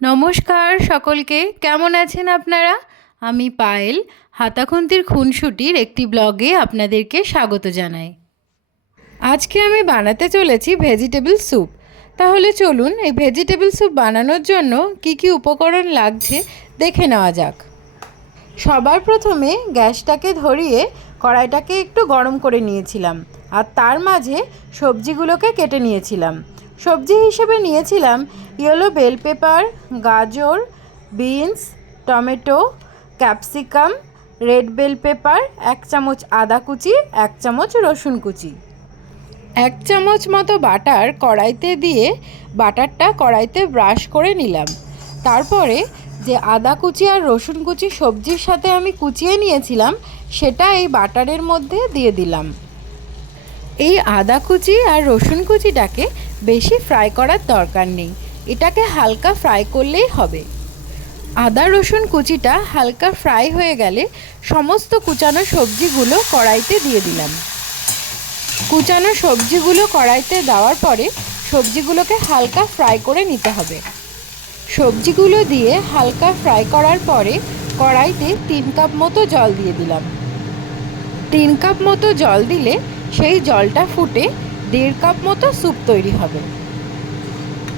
নমস্কার সকলকে, কেমন আছেন আপনারা? আমি পায়েল হাতাখুন্তির খুনসুটির একটি ব্লগে আপনাদেরকে স্বাগত জানাই। আজকে আমি বানাতে চলেছি ভেজিটেবল স্যুপ। তাহলে চলুন এই ভেজিটেবল স্যুপ বানানোর জন্য কি কি উপকরণ লাগছে দেখে নেওয়া যাক। সবার প্রথমে গ্যাসটাকে ধরিয়ে কড়াইটাকে একটু গরম করে নিয়েছিলাম, আর তার মাঝে সবজিগুলোকে কেটে নিয়েছিলাম। সবজি হিসেবে নিয়েছিলাম ইয়েলো বেল পেপার, গাজর, beans, tomato, capsicum, red bell pepper, 1 চামচ আদা কুচি, 1 চামচ রসুন কুচি। 1 চামচ মতো বাটার কড়াইতে দিয়ে বাটারটা কড়াইতে ব্রাশ করে নিলাম। তারপরে যে আদা কুচি আর রসুন কুচি সবজির সাথে আমি কুচিয়ে নিয়েছিলাম সেটা এই বাটারের মধ্যে দিয়ে দিলাম। এই আদা কুচি আর রসুন কুচিটাকে বেশি ফ্রাই করার দরকার নেই, এটাকে হালকা ফ্রাই করলেই হবে। আদা রসুন কুচিটা হালকা ফ্রাই হয়ে গেলে সমস্ত কুচানো সবজিগুলো কড়াইতে দিয়ে দিলাম। কুচানো সবজিগুলো কড়াইতে দেওয়ার পরে সবজিগুলোকে হালকা ফ্রাই করে নিতে হবে। সবজিগুলো দিয়ে হালকা ফ্রাই করার পরে কড়াইতে 3 কাপ মতো জল দিয়ে দিলাম। 3 কাপ মতো জল দিলে সেই জলটা ফুটে 1.5 কাপ মতো স্যুপ তৈরি হবে।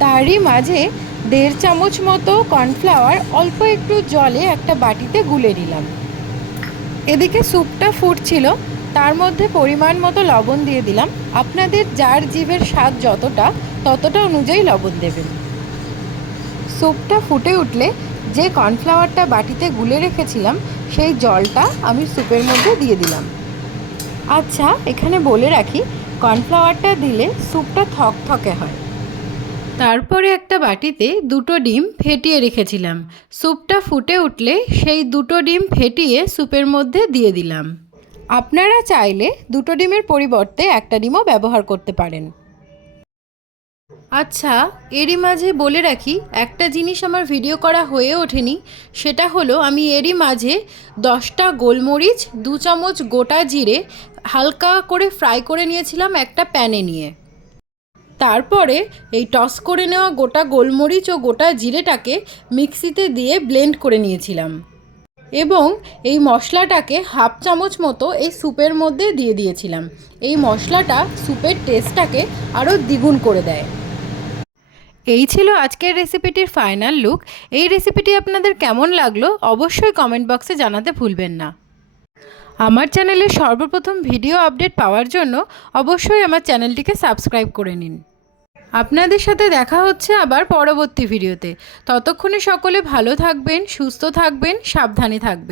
তারই মাঝে 1.5 চামচ মতো কর্নফ্লাওয়ার অল্প একটু জলে একটা বাটিতে গুলে নিলাম। এদিকে স্যুপটা ফুটছিল, তার মধ্যে পরিমাণ মতো লবণ দিয়ে দিলাম। আপনাদের যার জিভের স্বাদ ততটা অনুযায়ী লবণ দেবেন। স্যুপটা ফুটে উঠলে যে কর্নফ্লাওয়ারটা বাটিতে গুলে রেখেছিলাম সেই জলটা আমি স্যুপের মধ্যে দিয়ে দিলাম। আচ্ছা, এখানে বলে রাখি, কর্নফ্লাওয়ারটা দিলে স্যুপটা থকথকে হয়। তারপরে একটা বাটিতে 2টো ডিম ফেটিয়ে রেখেছিলাম। স্যুপটা ফুটে উঠলে সেই 2টো ডিম ফেটিয়ে স্যুপের মধ্যে দিয়ে দিলাম। আপনারা চাইলে 2টো ডিমের পরিবর্তে একটা ডিমও ব্যবহার করতে পারেন। আচ্ছা, এরই মাঝে বলে রাখি, একটা জিনিস আমার ভিডিও করা হয়ে ওঠেনি, সেটা হলো আমি এরই মাঝে 10টা গোলমরিচ, 2 চামচ গোটা জিরে হালকা করে ফ্রাই করে নিয়েছিলাম একটা প্যানে নিয়ে। তারপরে এই টস করে নেওয়া গোটা গোলমরিচ ও গোটা জিরেটাকে মিক্সিতে দিয়ে ব্লেন্ড করে নিয়েছিলাম এবং এই মশলাটাকে 1/2 চামচ মতো এই স্যুপের মধ্যে দিয়ে দিয়েছিলাম। এই মশলাটা স্যুপের টেস্টটাকে আরও দ্বিগুণ করে দেয়। এই ছিল আজকের রেসিপিটির ফাইনাল লুক। এই রেসিপিটি আপনাদের কেমন লাগলো অবশ্যই কমেন্ট বক্সে জানাতে ভুলবেন না। আমার চ্যানেলের সর্বপ্রথম ভিডিও আপডেট পাওয়ার জন্য অবশ্যই আমার চ্যানেলটিকে সাবস্ক্রাইব করে নিন। আপনাদের সাথে দেখা হচ্ছে আবার পরবর্তী ভিডিওতে। ততক্ষণে সকলে ভালো থাকবেন, সুস্থ থাকবেন, সাবধানে থাকবেন।